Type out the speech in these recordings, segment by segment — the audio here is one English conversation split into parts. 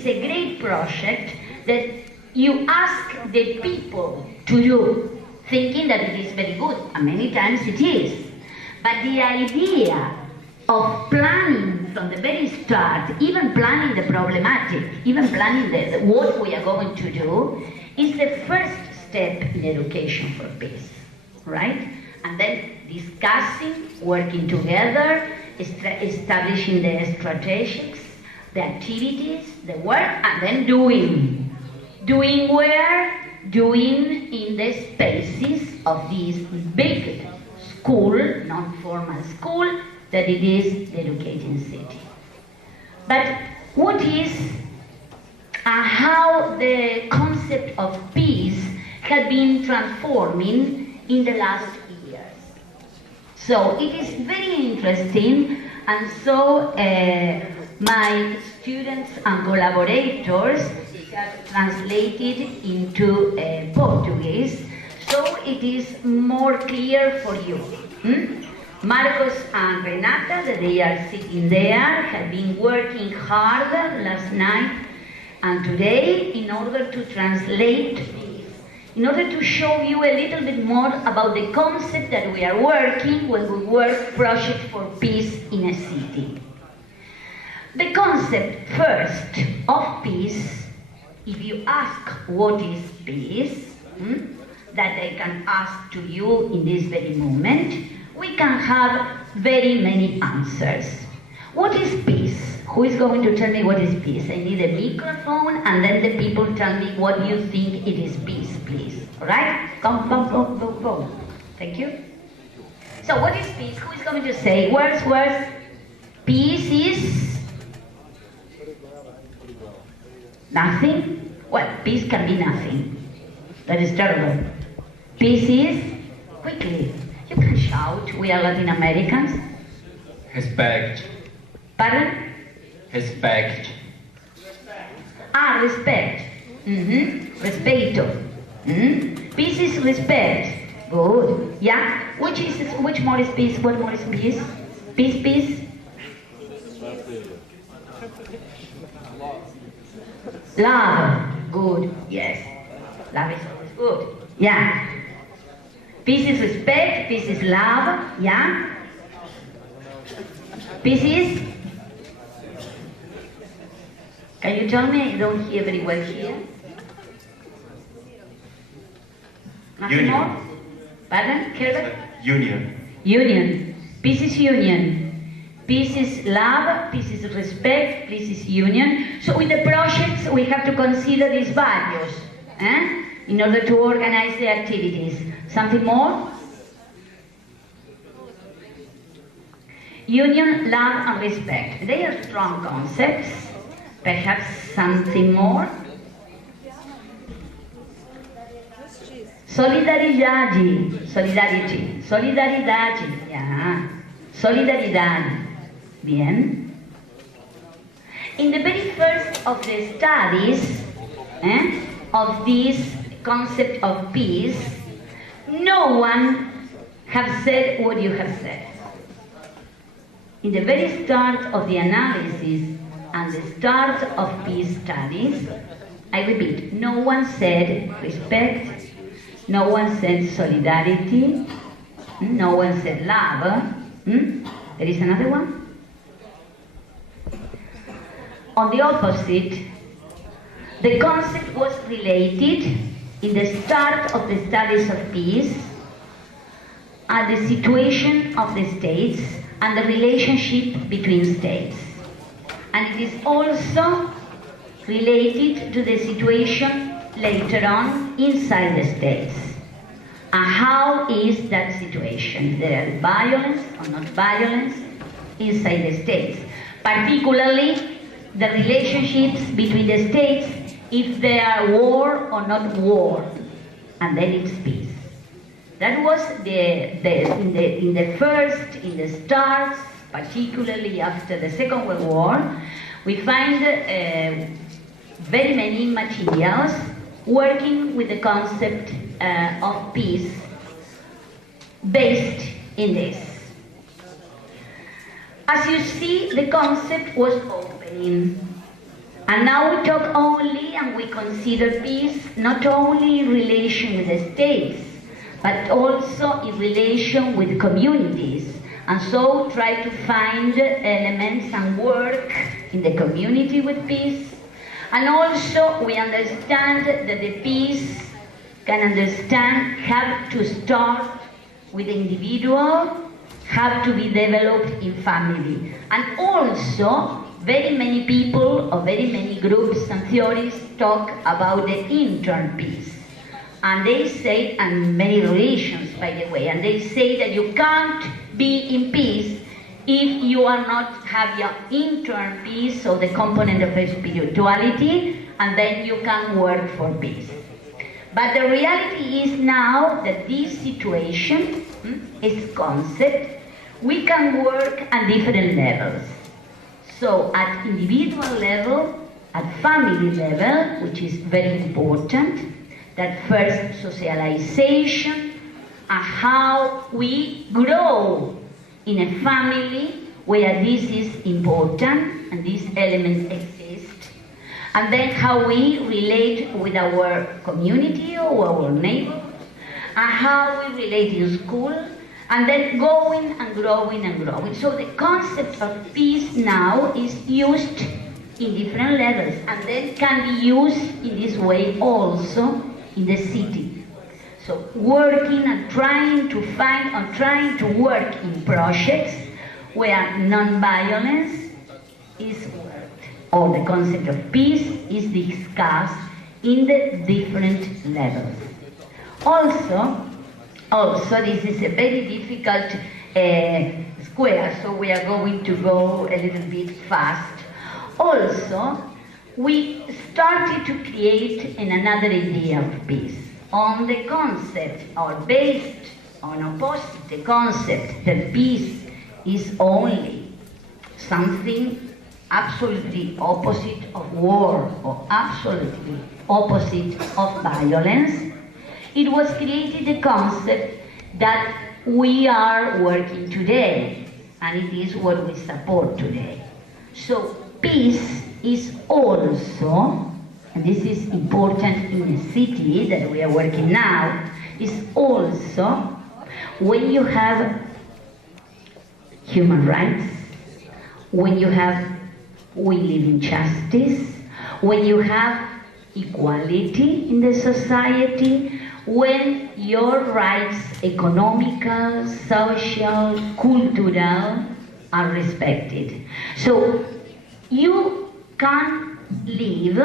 is a great project that you ask the people to do, thinking that it is very good, and many times it is. But the idea of planning from the very start, even planning the problematic, even planning what we are going to do, is the first step in education for peace, right? And then discussing, working together, establishing the strategies, the activities, the work, and then doing. Doing where? Doing in the spaces of this big school, non-formal school, that it is the educating city. But what is how the concept of peace has been transforming in the last years. So it is very interesting, and so my students and collaborators have translated into Portuguese, so it is more clear for you. Marcos and Renata, that they are sitting there, have been working hard last night and today in order to translate this, in order to show you a little bit more about the concept that we are working when we work Project for Peace in a City. The concept first of peace, if you ask what is peace, that I can ask to you in this very moment, we can have very many answers. What is peace? Who is going to tell me what is peace? I need a microphone, and then the people tell me what you think it is peace, please. All right? Come. Thank you. So what is peace? Who is going to say? Words. Peace is nothing? Well, peace can be nothing. That is terrible. Peace is, quickly, you can shout, we are Latin Americans. Respect. Pardon? Respect. Respect. Respeto. Peace is respect. Good. Yeah? Which more is peace? What more is peace? Peace. Love. Good. Yes. Love is always good. Yeah. Peace is respect. Peace is love. Yeah. Peace is? Can you tell me? I don't hear very well here. Nothing Union. more? Pardon? Herbert? Union. Peace is union. Peace is love, peace is respect, peace is union. So with the projects we have to consider these values in order to organize the activities. Something more? Union, love and respect. They are strong concepts. Perhaps something more? Solidaridade. Yeah. Solidaridad. Bien. In the very first of the studies of this concept of peace, no one have said what you have said. In the very start of the analysis and the start of peace studies, I repeat, no one said respect, no one said solidarity, no one said love. There is another one? On the opposite, the concept was related in the start of the studies of peace at the situation of the states and the relationship between states. And it is also related to the situation later on inside the states. And how is that situation? Is there violence or not violence inside the states? Particularly the relationships between the states, if they are war or not war, and then it's peace. That was in the start, particularly after the Second World War, we find very many materials working with the concept of peace based in this. As you see, the concept was opening, And now we talk only and we consider peace not only in relation with the states, but also in relation with communities. And so try to find elements and work in the community with peace. And also we understand that the peace have to start with the individual, have to be developed in family. And also, very many people or very many groups and theories talk about the internal peace. And they say, and many relations by the way, and they say that you can't be in peace if you are not have your internal peace, so the component of spirituality, and then you can work for peace. But the reality is now that this situation, this concept, we can work at different levels. So at individual level, at family level, which is very important, that first socialization, and how we grow in a family where this is important and this element exists, and then how we relate with our community or our neighbors, and how we relate in school, and then going and growing and growing. So the concept of peace now is used in different levels, and then can be used in this way also in the city. So working and trying to find or trying to work in projects where non-violence is worked, or the concept of peace is discussed in the different levels. Also, this is a very difficult square, so we are going to go a little bit fast. Also, we started to create another idea of peace on the concept, or based on opposite the concept that peace is only something absolutely opposite of war or absolutely opposite of violence. It was created the concept that we are working today, and it is what we support today. So peace is also, and this is important in the city that we are working now, is also when you have human rights, when you have we live in justice, when you have equality in the society, when your rights, economical, social, cultural, are respected. So you can live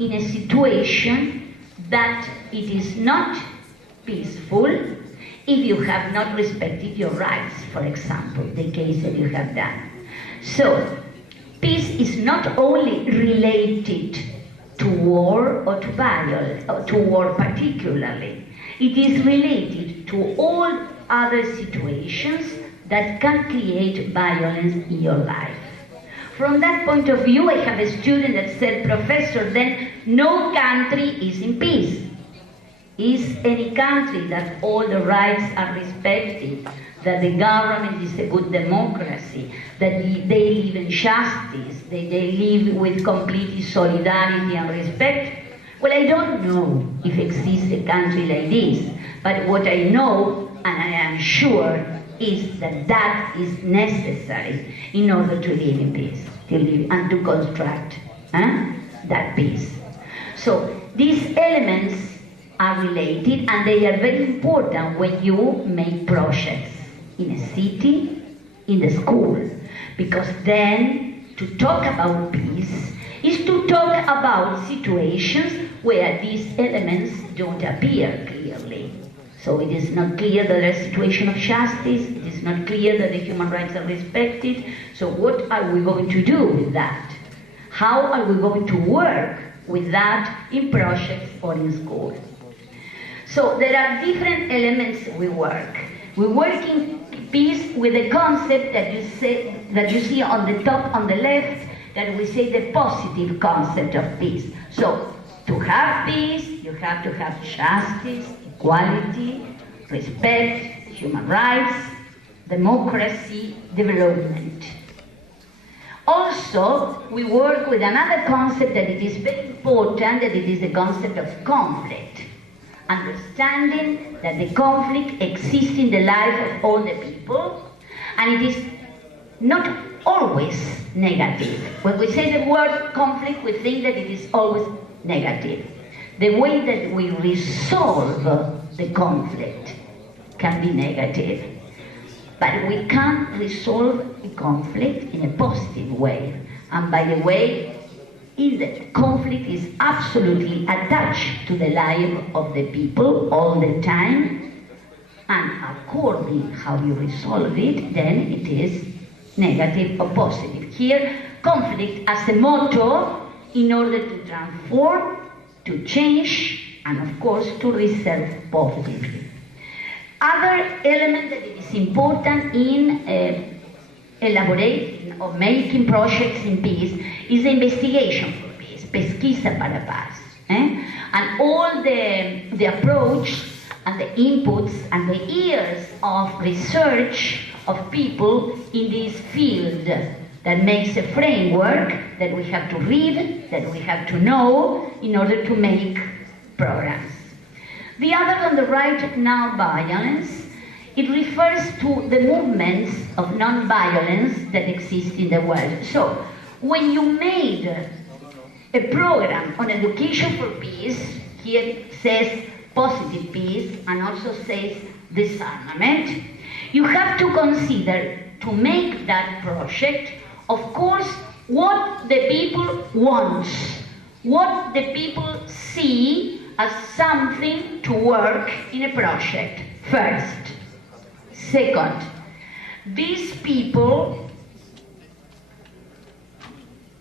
in a situation that it is not peaceful if you have not respected your rights, for example, the case that you have done. So peace is not only related to war or to violence, or to war particularly. It is related to all other situations that can create violence in your life. From that point of view, I have a student that said, Professor, then no country is in peace. Is any country that all the rights are respected, that the government is a good democracy, that they live in justice, that they live with complete solidarity and respect? Well, I don't know if exists a country like this, but what I know, and I am sure, is that that is necessary in order to live in peace, to live and to construct that peace. So these elements are related, and they are very important when you make projects in a city, in the school, because then to talk about peace is to talk about situations where these elements don't appear clearly. So it is not clear that there is a situation of justice, it is not clear that the human rights are respected. So what are we going to do with that? How are we going to work with that in projects or in school? So there are different elements we work. We work in peace with the concept that you see on the top on the left, that we say the positive concept of peace. So to have peace, you have to have justice, equality, respect, human rights, democracy, development. Also, we work with another concept that it is very important, that it is the concept of conflict. Understanding that the conflict exists in the life of all the people, and it is not always negative. When we say the word conflict, we think that it is always negative. The way that we resolve the conflict can be negative, but we can resolve a conflict in a positive way. And by the way, the conflict is absolutely attached to the life of the people all the time, and according how you resolve it, then it is negative or positive. Here, conflict as a motto in order to transform, to change, and of course to resolve positively. Other element that is important in elaborating or making projects in peace is the investigation for peace, pesquisa para paz. And all the approach and the inputs and the years of research of people in this field that makes a framework that we have to read, that we have to know in order to make programs. The other on the right, non-violence, it refers to the movements of non-violence that exist in the world. So, when you made a program on education for peace, here it says positive peace and also says disarmament, you have to consider, to make that project, of course, what the people want, what the people see as something to work in a project, first. Second, these people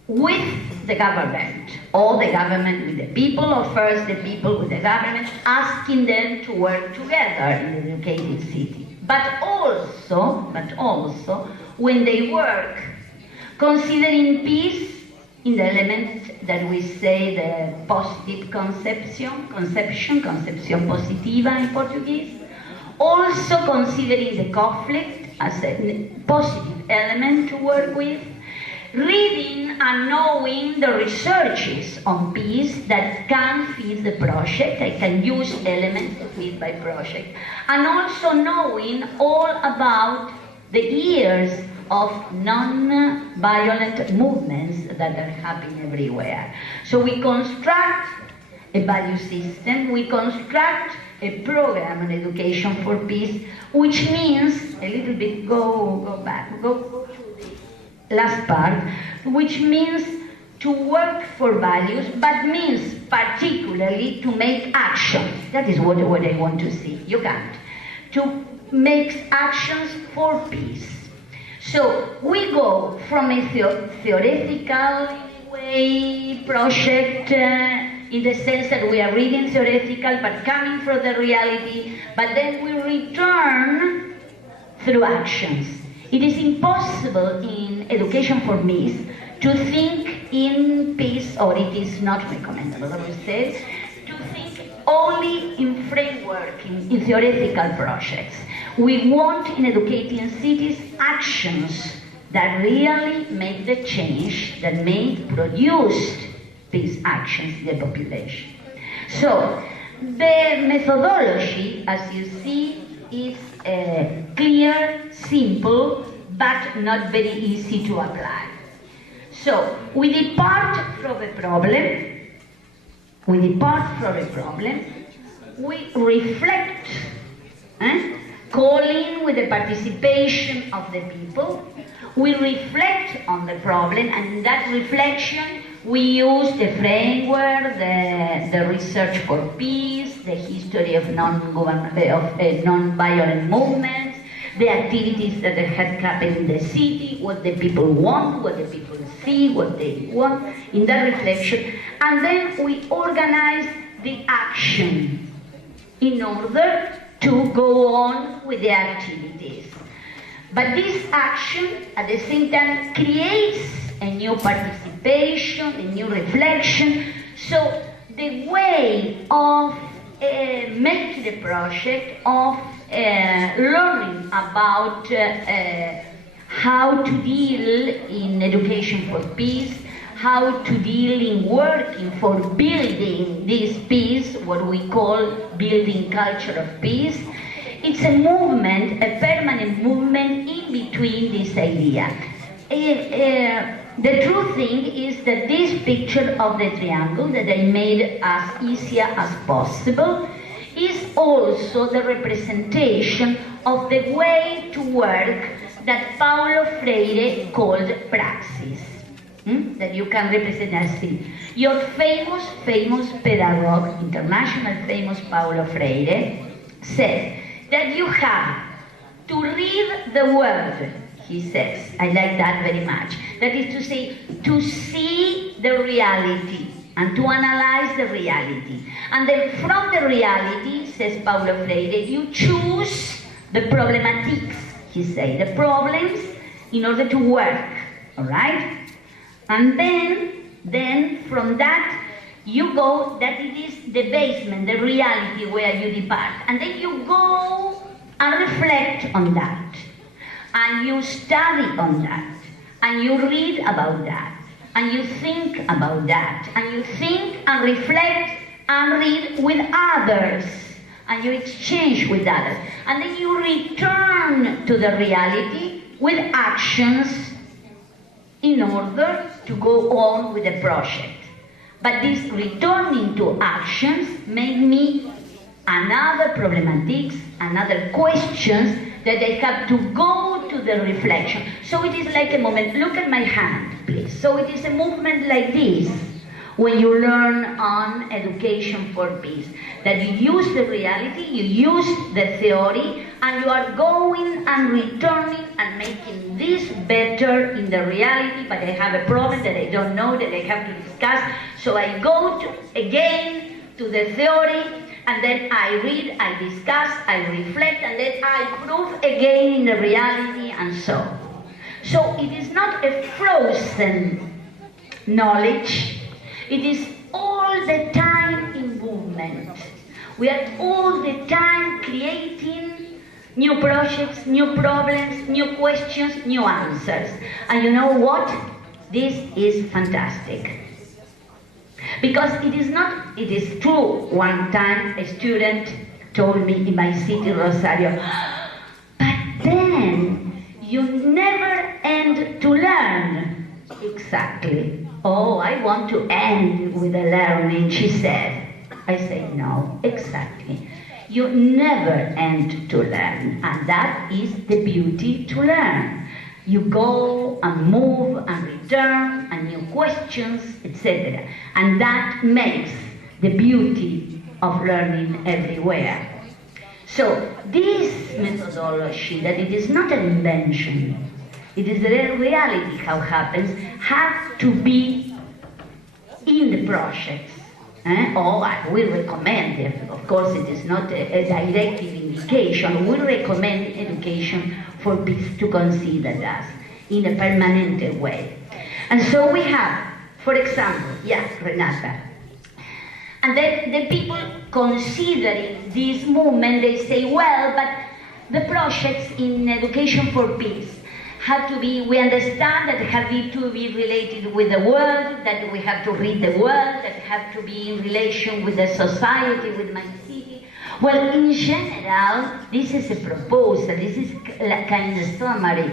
with the government, or the government with the people, or first the people with the government, asking them to work together in the educated city. But also, when they work, considering peace in the element that we say the positive conception positiva in Portuguese, also considering the conflict as a positive element to work with, reading and knowing the researches on peace that can fit the project, I can use elements to fit my project, and also knowing all about the years of non-violent movements that are happening everywhere. So we construct a value system, we construct a program on education for peace, which means, a little bit, go to the last part, which means to work for values, but means particularly to make actions. That is what I want to see. You can't. To make actions for peace. So we go from a theoretical way project in the sense that we are reading theoretical but coming from the reality, but then we return through actions. It is impossible in education for peace to think in peace, or it is not recommendable, I would say, to think only in framework, in theoretical projects. We want in educating cities actions that really make the change, that may produce peace actions in the population. So, the methodology, as you see, is clear, simple, but not very easy to apply. So, we depart from a problem, we reflect, calling with the participation of the people, we reflect on the problem, and in that reflection we use the framework, the research for peace, the history of non-violent movements, the activities that had happened in the city, what the people want, what the people see, what they want, in that reflection, and then we organize the action in order to go on with the activities. But this action, at the same time, creates a new participation, a new reflection. So the way of making the project, of learning about how to deal in education for peace, how to deal in working for building this peace, what we call building culture of peace. It's a movement, a permanent movement in between this idea. The true thing is that this picture of the triangle that I made as easier as possible is also the representation of the way to work that Paulo Freire called praxis, that you can represent as it. Your famous pedagogue, international famous Paulo Freire, said that you have to read the world, he says. I like that very much. That is to say, to see the reality and to analyze the reality. And then from the reality, says Paulo Freire, you choose the problematics, he says, the problems in order to work, all right? And then from that, you go, that it is the basement, the reality where you depart. And then you go and reflect on that. And you study on that. And you read about that. And you think about that. And you think and reflect and read with others. And you exchange with others. And then you return to the reality with actions in order to go on with the project. But this returning to actions make me another problematics, another questions that I have to go to the reflection. So it is like a moment. Look at my hand, please. So it is a movement like this when you learn on education for peace. That you use the reality, you use the theory, and you are going and returning and making this better in the reality, but I have a problem that I don't know, that I have to discuss. So I go again to the theory, and then I read, I discuss, I reflect, and then I prove again in the reality, and so. So it is not a frozen knowledge, it is all the time in movement. We are all the time creating new projects, new problems, new questions, new answers. And you know what? This is fantastic. Because it is true, one time a student told me in my city, Rosario, but then you never end to learn. Exactly. Oh, I want to end with the learning, she said. I say, no, exactly. You never end to learn, and that is the beauty to learn. You go and move and return, and new questions, etc. And that makes the beauty of learning everywhere. So this methodology, that it is not an invention, it is the reality how it happens, has to be in the projects. Oh, I will recommend it. Of course, it is not a directive indication. We recommend education for peace to consider that in a permanent way. And so we have, for example, Renata, and then the people considering this movement, they say, well, but the projects in education for peace have to be, we understand that they have to be related with the world, that we have to read the world, that have to be in relation with the society, with my city. Well, in general, this is a proposal, this is a kind of summary.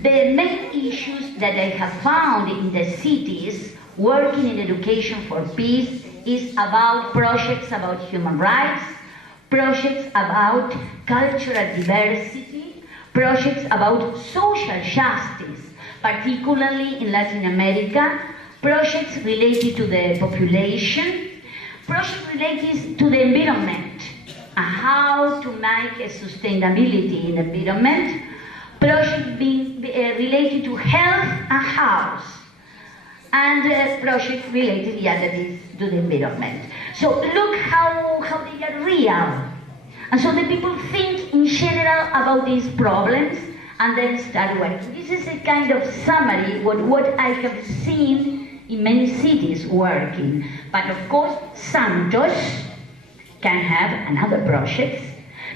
The main issues that I have found in the cities working in education for peace is about projects about human rights, projects about cultural diversity, projects about social justice, particularly in Latin America, projects related to the population, projects related to the environment, how to make a sustainability in the environment, projects being related to health and house, and projects related, that is, to the environment. So look how they are real. And so the people think in general about these problems and then start working. This is a kind of summary what I have seen in many cities working. But of course, Santos can have another project,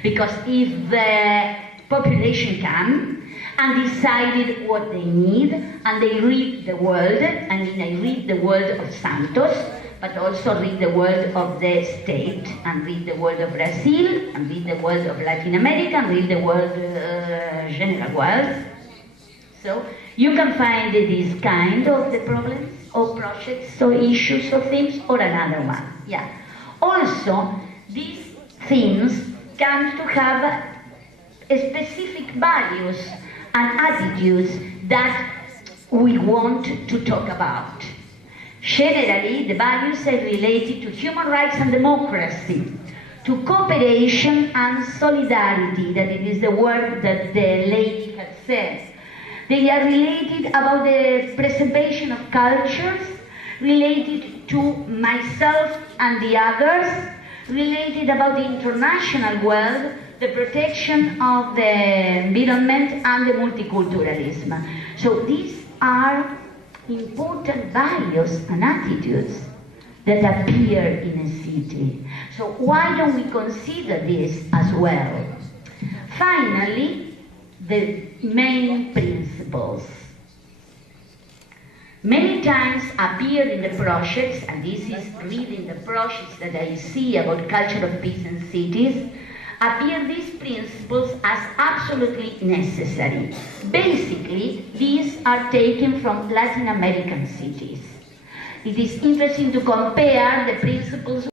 because if the population come and decided what they need, and they read the world. I mean, I read the world of Santos, but also read the world of the state, and read the world of Brazil, and read the world of Latin America, and read the world, general world. So you can find this kind of the problems, or projects, or issues, or themes, or another one. Yeah. Also, these themes come to have specific values and attitudes that we want to talk about. Generally, the values are related to human rights and democracy, to cooperation and solidarity, that it is the word that the lady had said. They are related about the preservation of cultures, related to myself and the others, related about the international world, the protection of the environment, and the multiculturalism. So these are important values and attitudes that appear in a city. So why don't we consider this as well? Finally, the main principles. Many times appear in the projects, and this is reading the projects that I see about culture of peace in cities, appear these principles as absolutely necessary. Basically, these are taken from Latin American cities. It is interesting to compare the principles